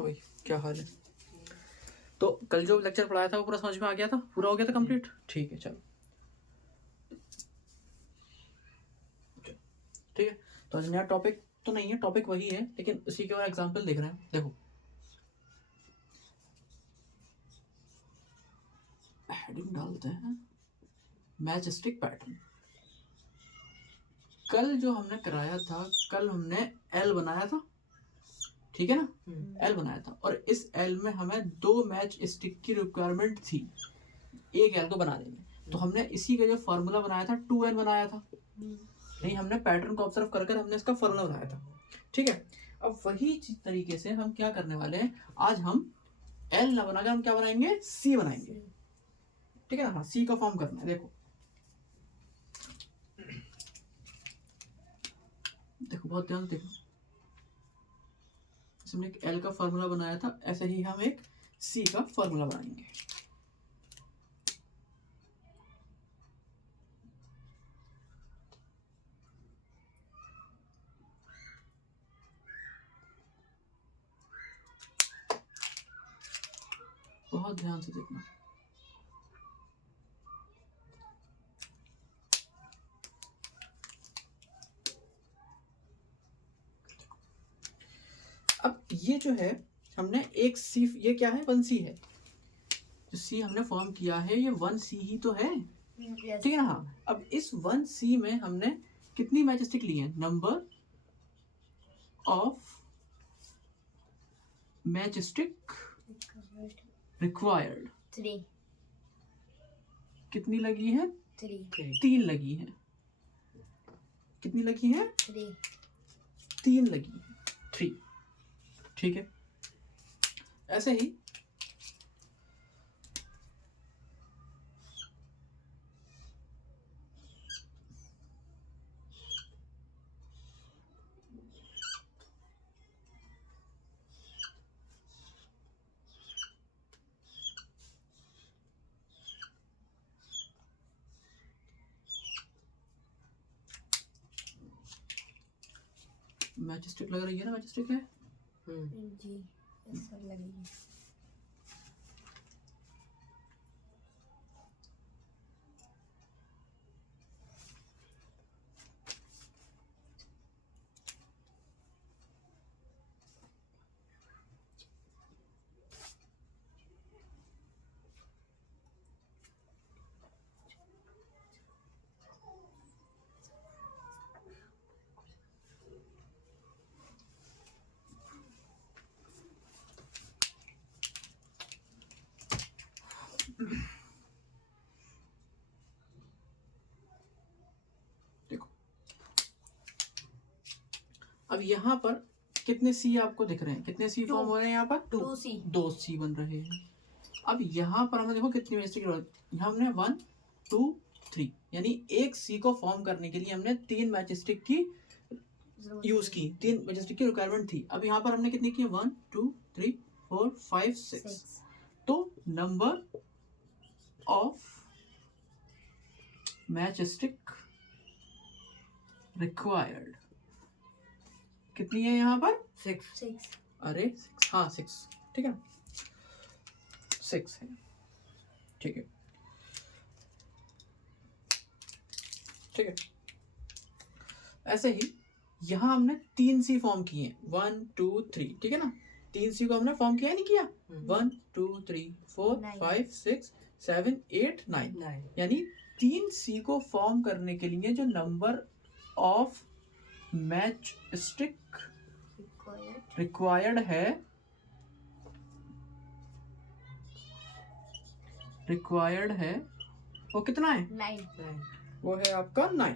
हाँ भाई, क्या हाल है? तो कल जो लेक्चर पढ़ाया था वो पूरा समझ में आ गया था? पूरा हो गया था कंप्लीट? ठीक है, चलो ठीक है। तो आज नया टॉपिक तो नहीं है, टॉपिक वही है, लेकिन उसी के और एग्जाम्पल देख रहे हैं। देखो, हेडिंग डालते हैं मैचस्टिक पैटर्न। कल जो हमने कराया था, कल हमने एल बनाया था, ठीक है ना? एल बनाया था, और इस एल में हमें 2 मैच स्टिक की रिक्वायरमेंट थी एक एल को बनाने में। तो हमने इसी का जो फार्मूला बनाया था 2n बनाया था, नहीं, हमने पैटर्न को ऑब्जर्व कर हमने इसका फार्मूला बनाया था, ठीक है। अब वही तरीके से हम क्या करने वाले हैं, आज हम एल ना बनाकर हम क्या बनाएंगे, सी बनाएंगे, ठीक है ना? हाँ, सी का फॉर्म करना है। देखो देखो बहुत ध्यान से देखो, हमने एक एल का फार्मूला बनाया था, ऐसे ही हम एक सी का फार्मूला बनाएंगे। बहुत ध्यान से देखना। अब ये जो है हमने एक सी, ये क्या है, 1c है, जो सी हमने फॉर्म किया है ये 1c ही तो है, ठीक है ना? हाँ, अब इस 1c में हमने कितनी मैचस्टिक ली है, नंबर ऑफ मैचस्टिक रिक्वायर्ड 3 कितनी लगी है, 3 लगी है। कितनी लगी है, 3 लगी है, 3, ठीक है। ऐसे ही मैचस्टिक लग रही है ना, मैचस्टिक है। जी ऐसा लगेगी। देखो अब यहाँ पर कितने सी आपको दिख रहे हैं, कितने सी फॉर्म हो रहे हैं यहाँ पर, 2c 2 सी बन रहे हैं। अब यहाँ पर हमने देखो कितनी मैचस्टिक, यहाँ हमने 1 2 3, यानी एक सी को फॉर्म करने के लिए हमने 3 मैचस्टिक की यूज की, 3 मैचस्टिक की रिक्वायरमेंट थी। अब यहाँ पर हमने कितनी की, 1 2 3 4 5 6। तो नंबर ऑफ मैचस्टिक रिक्वायर्ड कितनी है यहाँ पर, 6 अरे 6, हाँ 6, ठीक है, 6 है, ठीक है, ठीक है। ऐसे ही यहाँ हमने 3 सी फॉर्म किए हैं, 1 2 3, ठीक है ना? 3 सी को हमने फॉर्म किया नहीं किया, 1 2 3 4 5 6 7 8 9, यानी 3 सी को फॉर्म करने के लिए जो नंबर ऑफ मैचस्टिक रिक्वायर्ड है, वो कितना है, 9 वो है आपका 9,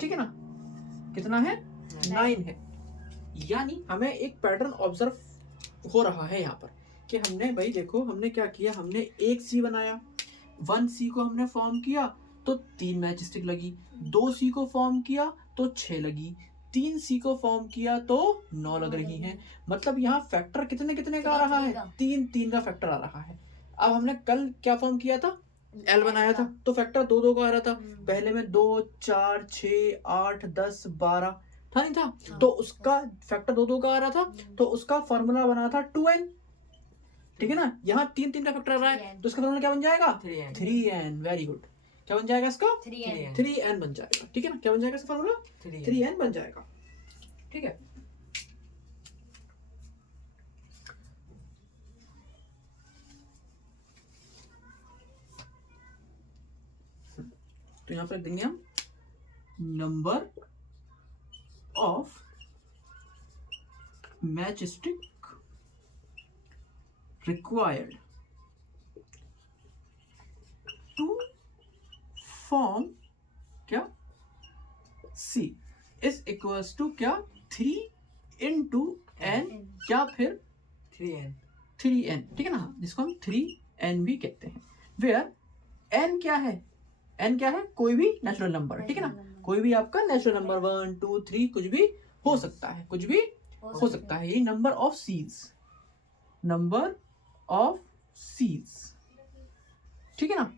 ठीक है ना? कितना है, 9 है। यानी हमें एक पैटर्न ऑब्जर्व हो रहा है यहाँ पर कि हमने, भाई देखो हमने क्या किया, हमने एक सी बनाया, 1c को हमने फॉर्म किया तो 3 मैचस्टिक लगी, 2c को फॉर्म किया तो 6 लगी, 3c को फॉर्म किया तो 9 लग रही हैं। मतलब यहाँ फैक्टर कितने कितने का आ रहा है, 3 का फैक्टर आ रहा है। अब हमने कल क्या फॉर्म किया था, एल बनाया था, तो फैक्टर 2 का आ रहा था। पहले में 2 4 6 8 10 12, था नहीं था? हाँ। तो उसका फैक्टर 2 का आ रहा था, तो उसका फॉर्मूला बना था 2n, ठीक है ना? यहाँ 3 का फैक्टर आ रहा है, 3n, तो इसका फॉर्मूला क्या बन जाएगा? 3n 3n। Very good. क्या बन जाएगा इसका? 3n 3n बन जाएगा, ठीक है ना? क्या बन जाएगा इसका फॉर्मूला? 3n 3n बन जाएगा, ठीक है। तो यहाँ पर देंगे हम number of matchstick required to form क्या C इज इक्वल्स टू क्या 3 इंटू n या फिर 3n 3n, ठीक है ना? जिसको हम 3n भी कहते हैं। वेयर n क्या है? n क्या है? कोई भी नेचुरल नंबर, ठीक है ना? कोई भी आपका नेचुरल नंबर 1 2 3 कुछ भी हो सकता है, कुछ भी हो सकता है। ये number of Cs, number of Cs, ठीक है ना?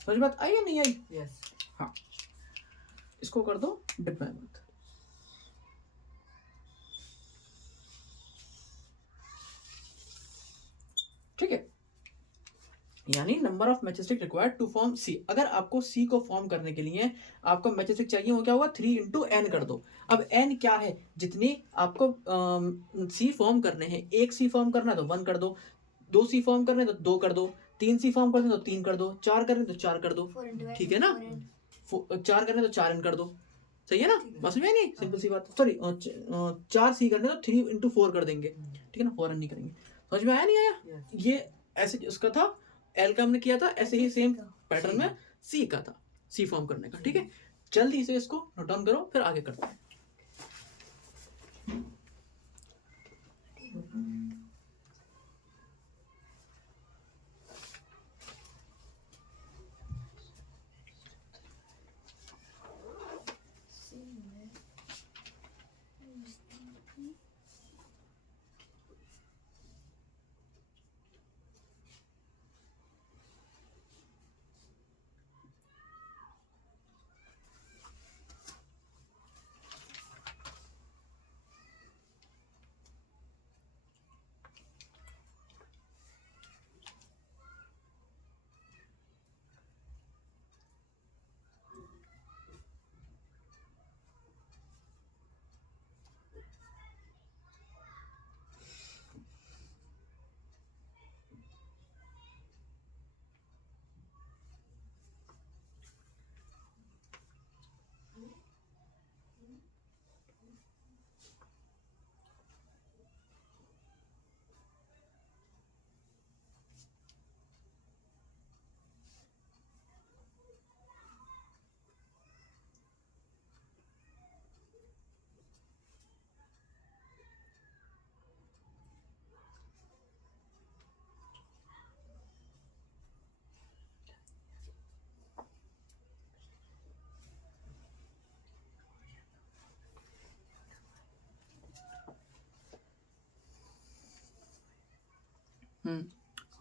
समझ बात आई या नहीं आई? यस हाँ, इसको कर दो डिब्बे में मत। ठीक है, यानी number of matchstick required to form C. अगर आपको सी को फॉर्म करने के लिए आपको मैचस्टिक चाहिए, वो क्या हुआ 3 इंटू एन कर दो। अब एन क्या है? जितनी आपको सी फॉर्म करने हैं, एक सी फॉर्म करना है तो 1 कर दो, 2 सी फॉर्म करने तो 2 कर दो, 3 सी फॉर्म करने तो 3 कर दो, 4 करने तो 4 कर दो, ठीक है ना? 4 करने तो 4 एन कर दो, सही है ना? बस में नहीं, सिंपल सी बात। सॉरी 4 सी करने तो 3 इंटू 4 कर देंगे, ठीक है ना? 4 एन नहीं करेंगे। समझ में आया नहीं आया? यस ये ऐसे उसका था, एल का हमने किया था, ऐसे ही सेम पैटर्न में सी का था, सी फॉर्म करने का, ठीक है? जल्दी से इसको नोट डाउन करो, फिर आगे करते हैं।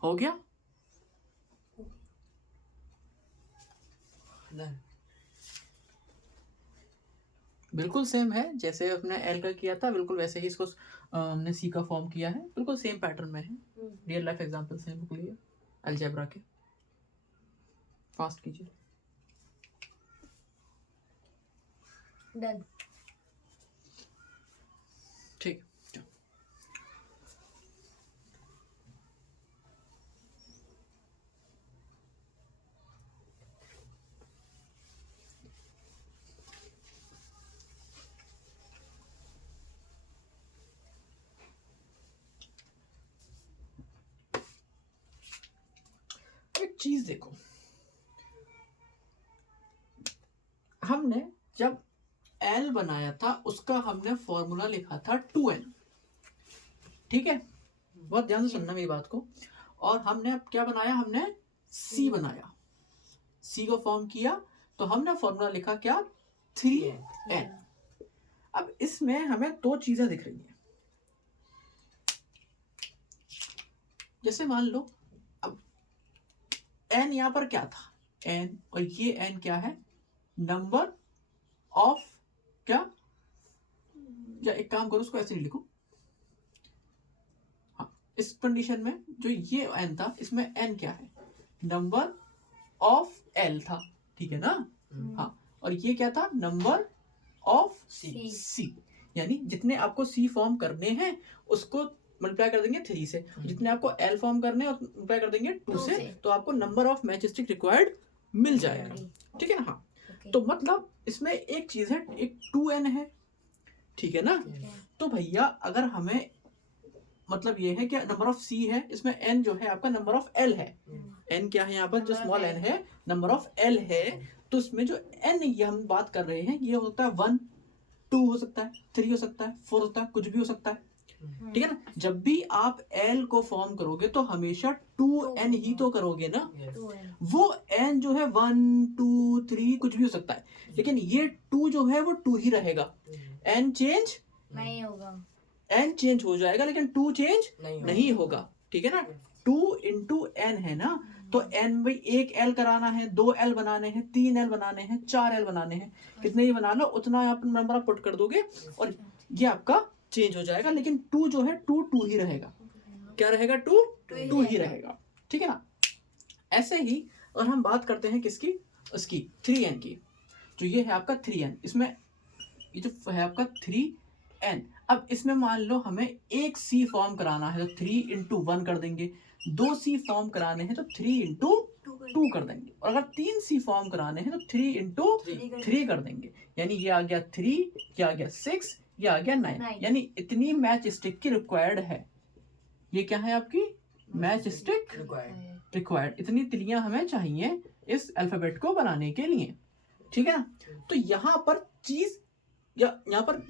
हो गया? डन बिल्कुल सेम है जैसे अपने एल का किया था, बिल्कुल वैसे ही इसको हमने सी का फॉर्म किया है, बिल्कुल सेम पैटर्न में है। रियल लाइफ एग्जांपल्स हैं बिल्कुल ये अलजेब्रा के। फास्ट कीजिए। डन। ठीक, एक चीज देखो, हमने जब एल बनाया था उसका हमने फॉर्मूला लिखा था 2n, ठीक है? बहुत ध्यान से सुनना मेरी बात को। और हमने अब क्या बनाया? हमने सी बनाया, सी को फॉर्म किया, तो हमने फॉर्मूला लिखा क्या? 3n। अब इसमें हमें 2 चीजें दिख रही हैं। जैसे मान लो अब n यहां पर क्या था? n, और ये n क्या है? नंबर ऑफ क्या या एक काम करो, उसको ऐसे नहीं लिखो। हाँ, इस कंडीशन में जो ये n था, इसमें n क्या है, नंबर ऑफ l था, ठीक है ना। हाँ, और ये क्या था, नंबर ऑफ c, यानी जितने आपको c फॉर्म करने हैं उसको मल्टीप्लाई कर देंगे 3 से, जितने आपको l फॉर्म करने हैं मल्टीप्लाई कर देंगे 2 से, तो आपको number of match stick required मिल जाएगा, ठीक है ना। हाँ, तो मतलब इसमें एक चीज है, एक 2n है, ठीक है ना। तो भैया अगर हमें मतलब ये है कि नंबर ऑफ c है, इसमें n जो है आपका नंबर ऑफ l है, n क्या है यहाँ पर, जो स्मॉल n है नंबर ऑफ l है, तो इसमें जो n ये हम बात कर रहे हैं ये होता है 1, 2 हो सकता है, 3 हो सकता है, 4 होता है, कुछ भी हो सकता है, ठीक है ना। जब भी आप l को फॉर्म करोगे तो हमेशा 2n ही तो करोगे ना, वो n जो है 1, 2, 3 कुछ भी हो सकता है, लेकिन ये 2 जो है वो 2 ही रहेगा, n चेंज नहीं होगा, n चेंज हो जाएगा लेकिन 2 चेंज नहीं होगा, ठीक है ना। 2 इंटू n है ना, तो n भाई एक l कराना है, 2 l बनाने हैं, 3 l बनाने हैं, 4 l बनाने हैं, कितने ही बना लो उतना आप नंबर आप पुट कर दोगे और ये आपका चेंज हो जाएगा, लेकिन 2 जो है 2 ही रहेगा, क्या रहेगा, 2 ही रहेगा, ठीक है ना। ऐसे ही और हम बात करते हैं किसकी, उसकी 3n की, जो ये है आपका 3n, इसमें ये जो है आपका 3n, अब इसमें मान लो हमें एक c फॉर्म कराना है तो 3 इंटू 1 कर देंगे, 2 c फॉर्म कराने हैं तो 3 इंटू 2 कर देंगे, और अगर 3 c फॉर्म कराने हैं तो 3 इंटू 3 कर देंगे, यानी ये आ गया 3, ये आ गया 6, ये आ गया 9, यानी इतनी मैच स्टिक की रिक्वायर्ड है, ये क्या है आपकी मैच स्टिक रिक्वायर्ड, इतनी तिलियां हमें चाहिए इस अल्फाबेट को बनाने के लिए, ठीक है ना। तो यहाँ पर चीज या यहाँ पर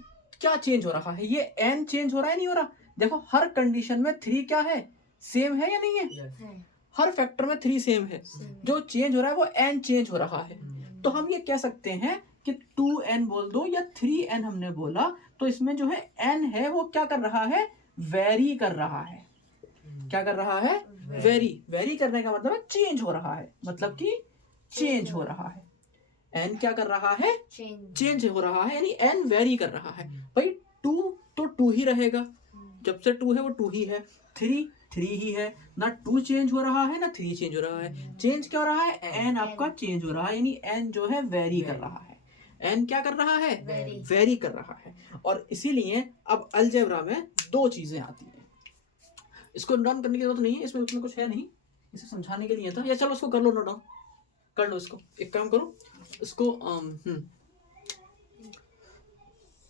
क्या चेंज हो रहा है, ये n चेंज हो रहा है, नहीं हो रहा, देखो हर कंडीशन में 3 क्या है, सेम है या नहीं है, हर फैक्टर में 3 सेम है, जो चेंज हो रहा है वो n चेंज हो रहा है, तो हम ये कह सकते हैं कि 2n बोल दो या 3n हमने बोला, तो इसमें जो है n है वो क्या कर रहा है, वेरी कर रहा है, क्या कर रहा है, वेरी करने का मतलब है चेंज हो रहा है, मतलब कि चेंज हो रहा है, n क्या कर रहा है, चेंज हो रहा है, यानी n वेरी कर रहा है, भाई 2 तो 2 ही रहेगा, जब से 2 है वो 2 ही है, 3 ही है ना, 2 चेंज हो रहा है ना 3 चेंज हो रहा है, चेंज क्या हो रहा है, n आपका चेंज हो रहा है, यानी n जो है वेरी कर रहा है, n क्या कर रहा है, वेरी कर रहा है, और इसीलिए अब अलजेब्रा में 2 चीजें आती हैं, इसको नोट डाउन करने की जरूरत नहीं है, इसमें कुछ है नहीं, इसे समझाने के लिए था, या चलो उसको कर लो नोट डाउन, कर लो इसको, एक काम करो इसको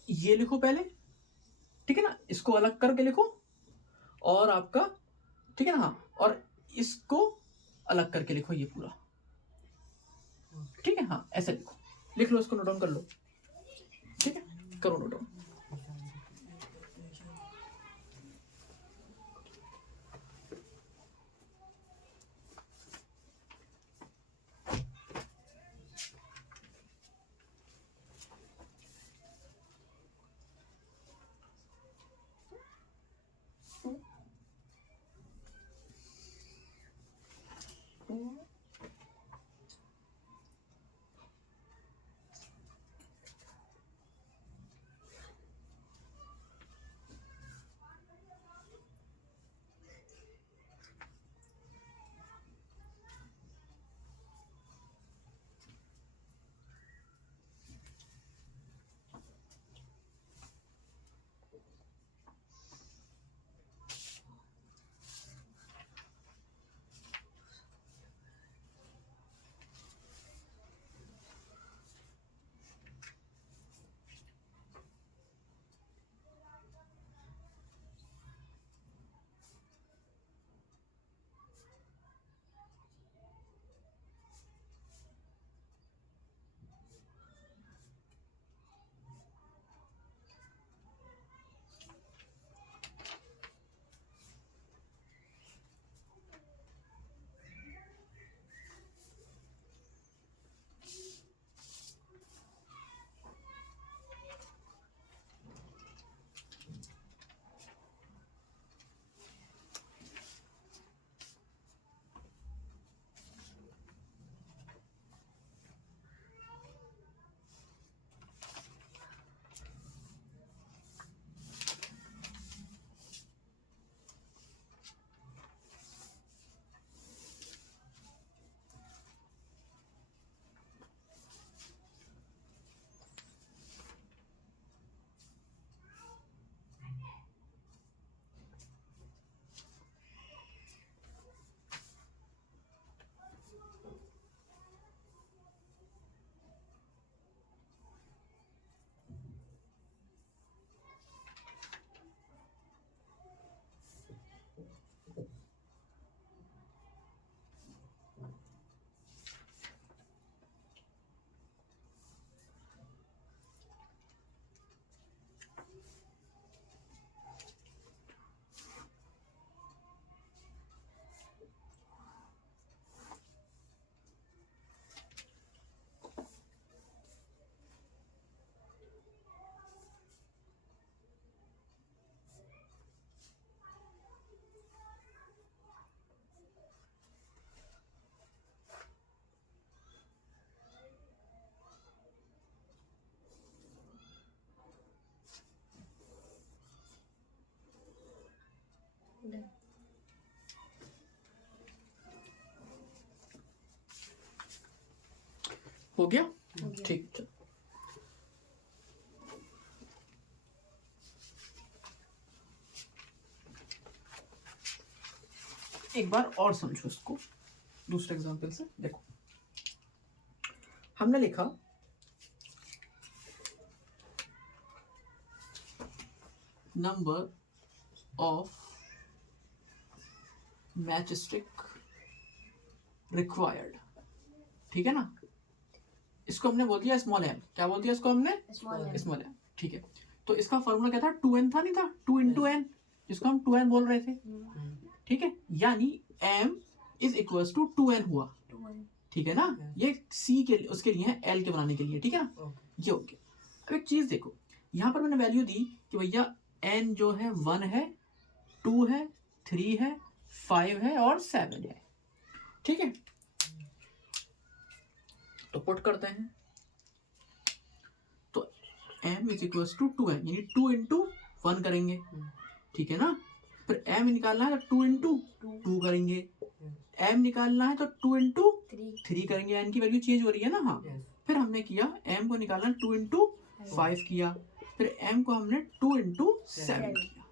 ये लिखो पहले, ठीक है ना, इसको अलग करके लिखो, और आपका ठीक है ना, हाँ, और इसको अलग करके लिखो ये पूरा, ठीक है, हाँ ऐसे लिखो, लिख लो इसको, नोट डाउन कर लो, ठीक है, करो नोट डाउन। हो गया? हो गया। ठीक, चलो। एक बार और समझो इसको दूसरे एग्जांपल से। देखो, हमने लिखा नंबर ऑफ मैचस्टिक रिक्वायर्ड, ठीक है ना? इसको हमने बोल दिया स्मॉल एम। क्या बोल दिया इसको हमने? स्मॉल स्मॉल एम, ठीक है। तो इसका फॉर्मूला क्या था? 2n था, नहीं था? 2 इंटू एन, जिसको हम 2n बोल रहे थे, ठीक है। यानी m is equals to 2n हुआ, ठीक है ना? ये c के लिए, उसके लिए है, l के बनाने के लिए, ठीक है ना? ये हो गया। अब एक चीज देखो, यहाँ पर मैंने वैल्यू दी कि भैया n जो है 1 है, 2 है, 3 है, 5 है और 7 है, ठीक है। तो पुट करते हैं, तो m is equals to 2n, यानी 2 इंटू 1 करेंगे, ठीक है ना? फिर m निकालना है तो 2 इंटू 2 करेंगे, m निकालना है तो 2 इंटू 3 करेंगे, n की वैल्यू चेंज हो रही है ना? हाँ। फिर हमने किया m को निकालना 2 इंटू 5 किया, फिर m को हमने 2 इंटू 7 किया।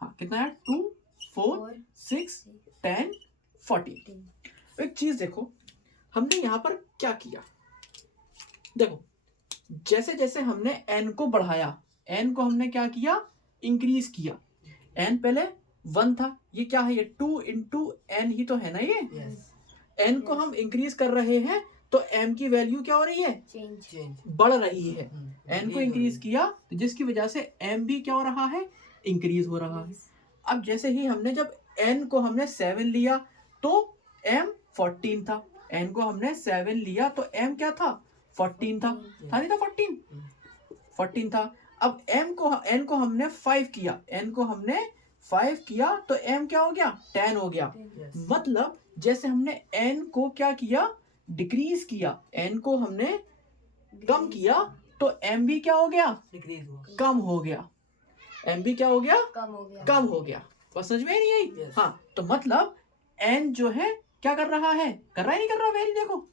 हाँ, कितना है? 2, 4, 6, 10, 14। एक चीज देखो, हमने यहाँ पर क्या किया? देखो, जैसे जैसे हमने n को बढ़ाया, n को हमने क्या किया? इंक्रीज किया। n पहले 1 था, ये क्या है? ये 2 इंटू n ही तो है ना ये? n को हम इंक्रीज कर रहे हैं तो m की वैल्यू क्या हो रही है? चेंज बढ़ रही है। n को इंक्रीज किया तो जिसकी वजह से m भी क्या हो रहा है? इंक्रीज हो रहा है। अब जैसे ही हमने जब n को हमने 7 लिया तो m 14 था, n को हमने 7 लिया तो m क्या था? 14 था, नहीं था? 14 था। अब n को हमने 5 किया, n को हमने 5 किया तो m क्या हो गया? 10 हो गया। मतलब जैसे हमने n को क्या किया? डिक्रीज किया, n को हमने कम किया तो m भी क्या हो गया? कम हो गया। m भी क्या हो गया? कम हो गया। बस समझ में नहीं आई? हाँ, तो मतलब n जो है क्या कर रहा है? कर रहा है, नहीं कर रहा? वेरी, देखो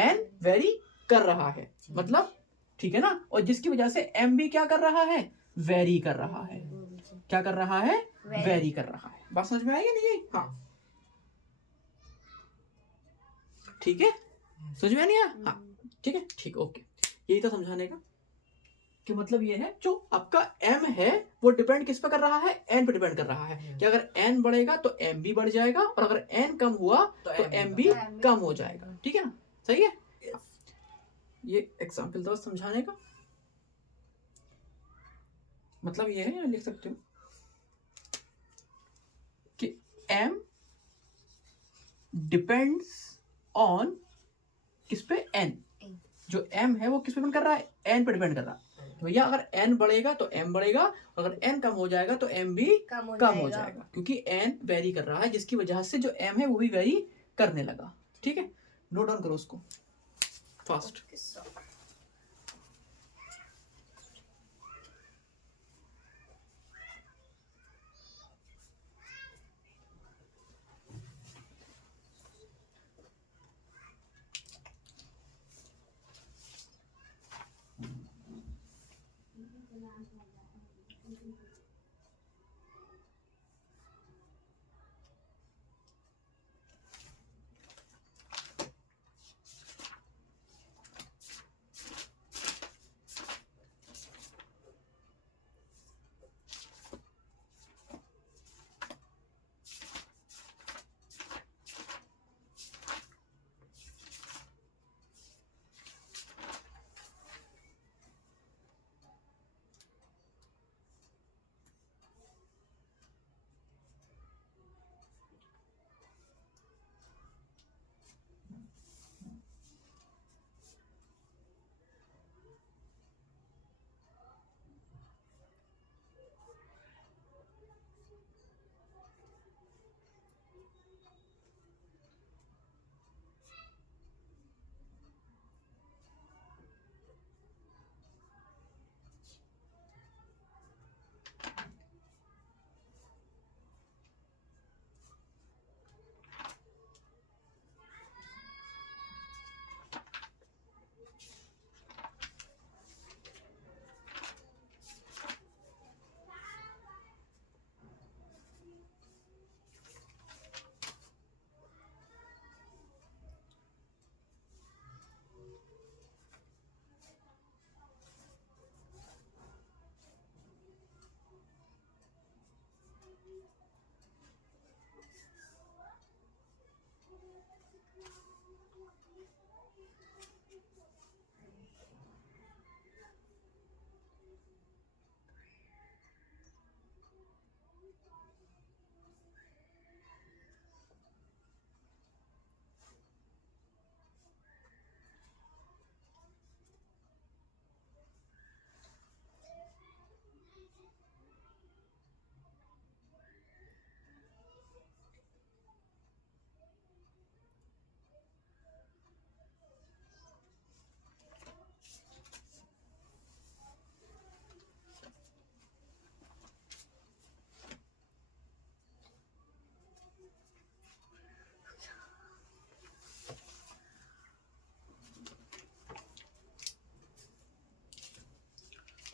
n वेरी कर रहा है, मतलब ठीक है ना? और जिसकी वजह से m भी क्या कर रहा है? वेरी कर रहा है। क्या कर रहा है? वेरी कर रहा है। बात समझ में आई या नहीं आई? हाँ, ठीक है, समझ में नहीं आया? हाँ, ठीक है, ठीक, ओके। यही था समझाने का कि मतलब ये है, जो आपका m है वो डिपेंड किस पे कर रहा है? n पे डिपेंड कर रहा है कि अगर n बढ़ेगा तो m भी बढ़ जाएगा, और अगर n कम हुआ तो m भी कम हो जाएगा, ठीक है ना? सही है। ये एग्जाम्पल था समझाने का, मतलब ये है, लिख सकते हो कि m डिपेंड्स ऑन किस पे? n। जो m है वो किस पे डिपेंड कर रहा है? n पे डिपेंड कर रहा है। तो भैया अगर n बढ़ेगा तो m बढ़ेगा, और अगर n कम हो जाएगा तो m भी कम हो जाएगा, क्योंकि n वेरी कर रहा है, जिसकी वजह से जो m है वो भी वेरी करने लगा, ठीक है? नोट डाउन करो उसको फास्ट।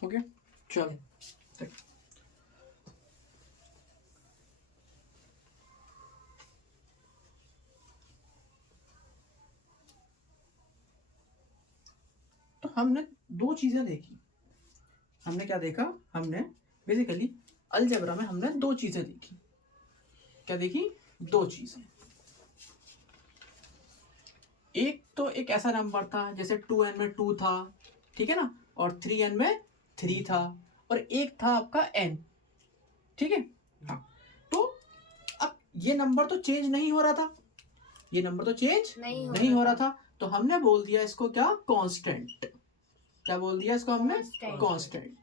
हो गया, चलो देख। तो हमने दो चीजें देखी। हमने क्या देखा? हमने बेसिकली अलजेब्रा में हमने दो चीजें देखी। क्या देखी? दो चीजें। एक तो एक ऐसा नंबर था जैसे 2n में 2 था, ठीक है ना, और 3n में 3 था, और एक था आपका n, ठीक है। हाँ, तो अब ये नंबर तो चेंज नहीं हो रहा था, ये नंबर तो चेंज नहीं हो रहा था, तो हमने बोल दिया इसको क्या? कांस्टेंट। क्या बोल दिया इसको हमने? कांस्टेंट,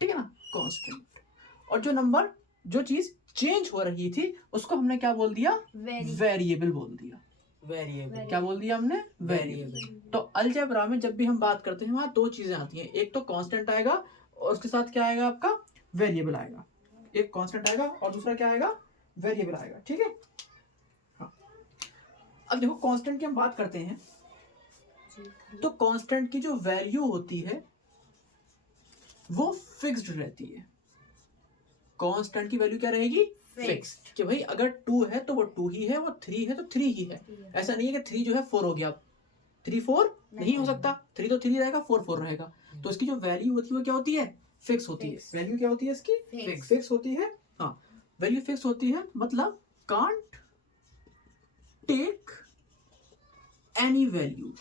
ठीक है ना, कांस्टेंट। और जो नंबर, जो चीज चेंज हो रही थी उसको हमने क्या बोल दिया? वेरिएबल बोल दिया। वेरिएबल। क्या बोल दिया हमने? वेरिएबल। तो अलजेब्रा में जब भी हम बात करते हैं वहां दो चीजें आती हैं, एक तो कांस्टेंट आएगा और उसके साथ क्या आएगा आपका? वेरिएबल आएगा। एक कांस्टेंट आएगा और दूसरा क्या आएगा? वेरिएबल आएगा, ठीक है। हाँ, अब देखो कांस्टेंट की हम बात करते हैं तो कांस्टेंट की जो वैल्यू होती है वो फिक्स्ड रहती है। कांस्टेंट की वैल्यू क्या रहेगी? फिक्स्ड। कि भाई अगर 2 है तो वो 2 ही है, वो 3 है तो 3 ही है। ऐसा नहीं है कि 3 जो है 4 हो गया, 3 4 नहीं हो सकता। 3 तो 3 रहेगा, 4 4 रहेगा। तो इसकी जो वैल्यू होती है वो क्या होती है? फिक्स होती है। वैल्यू क्या होती है इसकी? फिक्स होती है। हाँ, वैल्यू फिक्स होती है, मतलब कांट टेक एनी वैल्यू,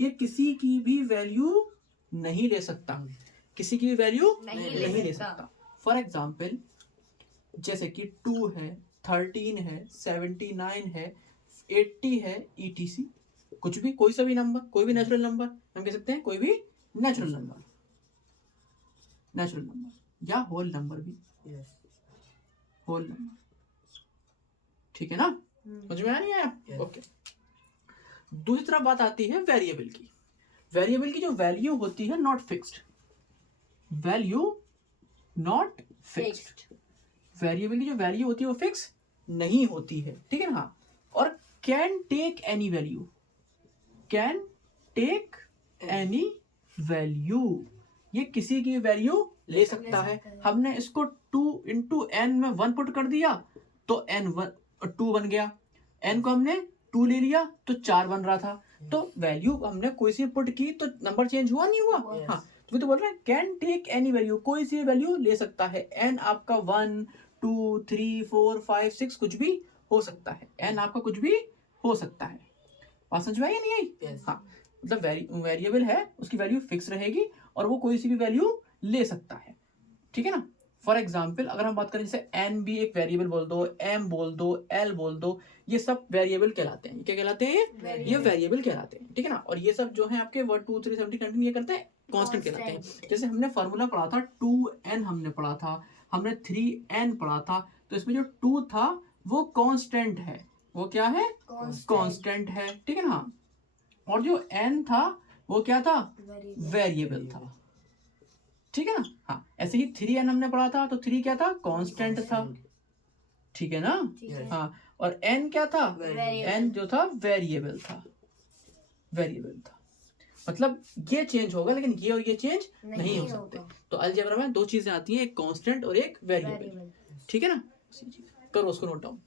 ये किसी की भी वैल्यू नहीं ले सकता, किसी की भी वैल्यू नहीं ले सकता। फॉर एग्जाम्पल जैसे कि 2 है, 13 है, 79 है, 80 है, ETC, कुछ भी, कोई सा भी नंबर, कोई भी नेचुरल नंबर हम कह सकते हैं, कोई भी नेचुरल नंबर, नेचुरल नंबर या होल नंबर भी, होल नंबर, ठीक है ना। समझ में आ नहीं आया? ओके। दूसरी तरफ बात आती है वेरिएबल की। वेरिएबल की जो वैल्यू होती है not fixed, value not fixed. Variable की जो वैल्यू होती है वो फिक्स नहीं होती है, ठीक है ना। हाँ, और can take any value, can take any value, ये किसी की वैल्यू ले सकता है। हमने इसको 2 इंटू n में 1 पुट कर दिया तो n 2 बन गया, n को हमने 2 ले लिया तो 4 बन रहा था। तो वैल्यू हमने कोई सी पुट की तो नंबर चेंज हुआ नहीं हुआ? हाँ, तो बोल रहे हैं कैन टेक एनी वैल्यू, कोई सी वैल्यू ले सकता है। n आपका 1 2 3 4 5 6 कुछ भी हो सकता है, n आपका कुछ भी हो सकता है। बात समझ में आई या नहीं आई? हाँ, मतलब वेरिएबल है, उसकी वैल्यू फिक्स रहेगी और वो कोई सी भी वैल्यू ले सकता है, ठीक है ना। फॉर एग्जाम्पल अगर हम बात करें जैसे n भी एक वेरिएबल बोल दो, m बोल दो, l बोल दो, ये सब वेरिएबल कहलाते हैं। क्या कहलाते हैं? ये वेरिएबल कहलाते हैं, ठीक है ना। और ये सब जो है आपके 1 2 3 70 कंटिन्यू ये करते हैं, कांस्टेंट कहलाते हैं। जैसे हमने फॉर्मूला पढ़ा था 2n, हमने पढ़ा था, हमने 3n पढ़ा था, तो इसमें जो 2 था वो कांस्टेंट है, वो क्या है? कांस्टेंट है, ठीक है ना। और जो n था वो क्या था? वेरिएबल था, ठीक है ना। हाँ, ऐसे ही 3n हमने पढ़ा था तो 3 क्या था? कांस्टेंट था, ठीक है ना। हाँ, और n क्या था? n जो था वेरिएबल था, वेरिएबल था। मतलब ये चेंज होगा लेकिन ये और ये चेंज नहीं हो सकते। तो अलजेब्रा में दो चीजें आती हैं, एक कांस्टेंट और एक वेरिएबल, ठीक है ना। करो उसको नोट डाउन।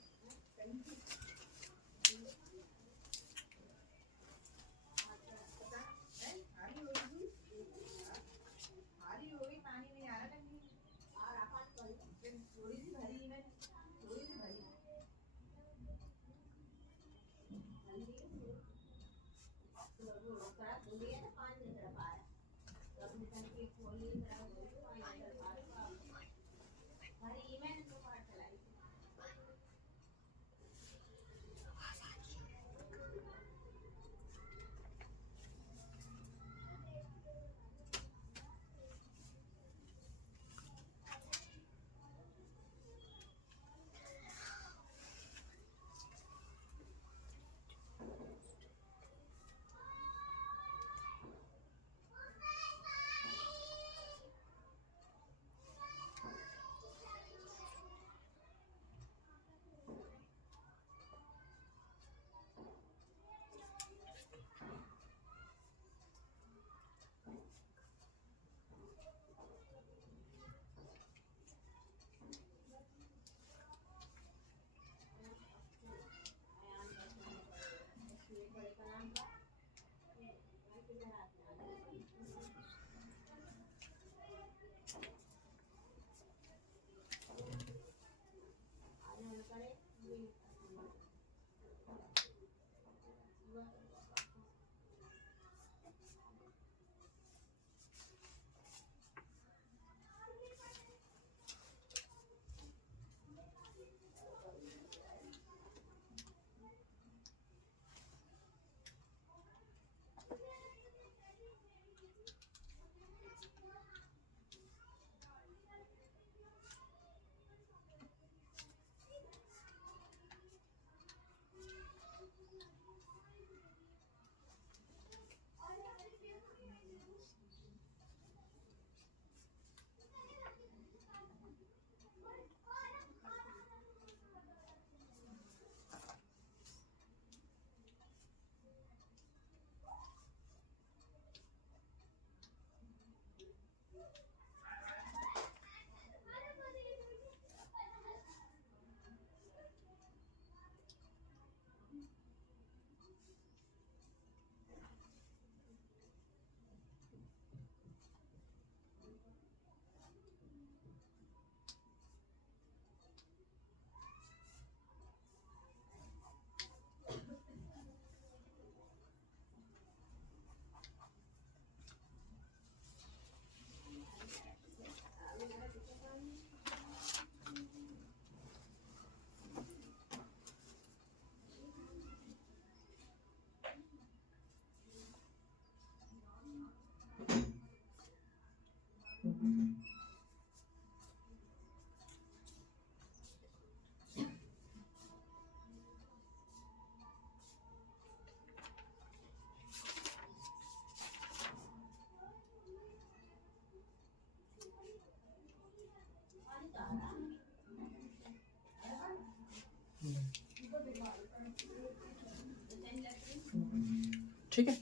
ठीक है।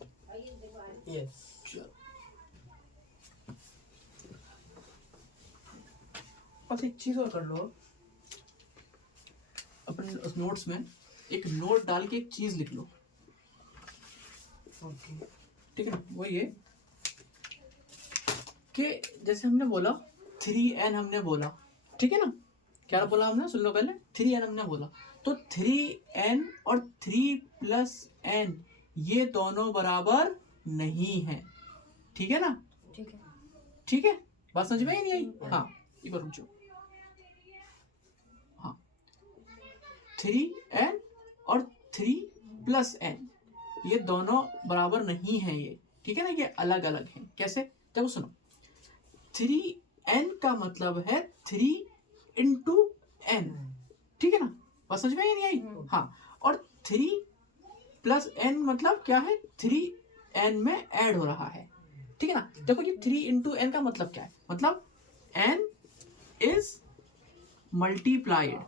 यस। बस एक चीज और कर लो, अपने उस नोट्स में एक नोट डाल के एक चीज लिख लो। ओके। ठीक है ना, वो ये कि जैसे हमने बोला 3n हमने बोला, ठीक है ना, क्या बोला हमने, सुन लो पहले, 3n हमने बोला, तो 3n और 3+n ये दोनों बराबर नहीं है, ठीक है ना, ठीक है। ठीक है, बात समझ में ही नहीं आई। हाँ एक बार रुक जाओ, हाँ 3n और 3+n ये दोनों बराबर नहीं है ये, ठीक है ना, ये अलग अलग हैं। कैसे, देखो सुनो, 3n का मतलब है 3 into n, ठीक है ना, बात समझ में ही नहीं आई। हाँ, और 3+n मतलब क्या है, 3n में ऐड हो रहा है, ठीक है ना। देखो ये 3 into n का मतलब क्या है, मतलब n is multiplied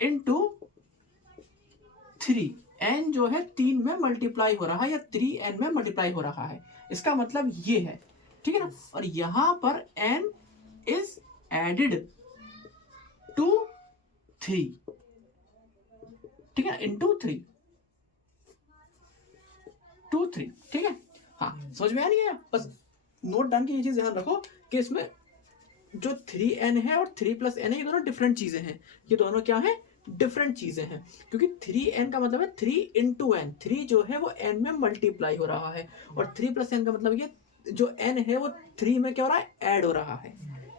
into 3, n जो है 3 में मल्टीप्लाई हो रहा है या 3n में मल्टीप्लाई हो रहा है, इसका मतलब ये है, ठीक है ना। और यहां पर n is added to 3, ठीक है, into 3 to 3, ठीक है। हाँ समझ में आ नहीं आया, बस नोट डाल के ये चीज ध्यान रखो कि इसमें जो 3n है और 3+n है ये दोनों डिफरेंट चीजें हैं, ये दोनों क्या है, डिफरेंट चीजें हैं, क्योंकि 3n का मतलब है 3 into n, 3 जो है वो n में मल्टीप्लाई हो रहा है, और 3+n का मतलब ये जो n है वो 3 में क्या हो रहा है, ऐड हो रहा है,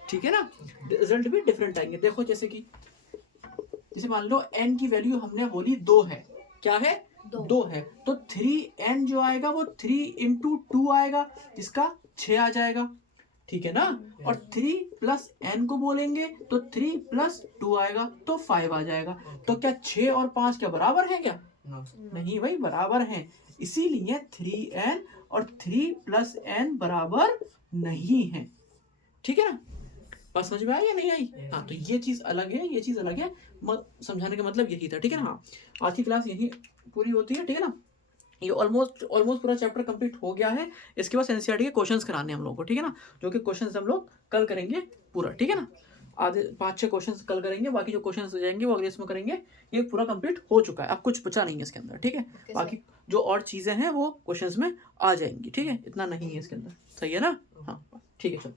ठीक है ना। रिजल्ट भी डिफरेंट आएंगे। देखो जैसे कि जैसे मान लो n की वैल्यू हमने बोली 2 है, क्या है, 2 है, तो 3n जो आएगा वो 3 into 2 आएगा, जिसका 6 आ जाएगा, ठीक है ना। और 3+n को बोलेंगे तो 3+2 आएगा तो 5 आ जाएगा। तो क्या 6 और 5 क्या बराबर है क्या, नहीं भाई बराबर हैं, इसीलिए 3n और 3+n बराबर नहीं है, ठीक है ना। बात समझ में आई या नहीं आई। हाँ तो ये चीज अलग है, ये चीज अलग है, समझाने का मतलब यही था, ठीक है ना। हाँ आज की क्लास यही पूरी होती है, ठीक है ना। ये ऑलमोस्ट पूरा चैप्टर कंप्लीट हो गया है। इसके बाद एनसीईआरटी के क्वेश्चंस कराने हैं हम लोग को, ठीक है ना, जो कि क्वेश्चंस हम लोग कल करेंगे पूरा, ठीक है ना। आधे 5-6 क्वेश्चंस कल करेंगे, बाकी जो क्वेश्चंस हो जाएंगे वो अगले इसमें करेंगे। ये पूरा कंप्लीट हो चुका है, अब कुछ बचा नहीं है इसके अंदर, ठीक है। बाकी जो और चीजें हैं वो क्वेश्चंस में आ जाएंगी, ठीक है, इतना नहीं है इसके अंदर, सही है ना। हाँ ठीक है चलो।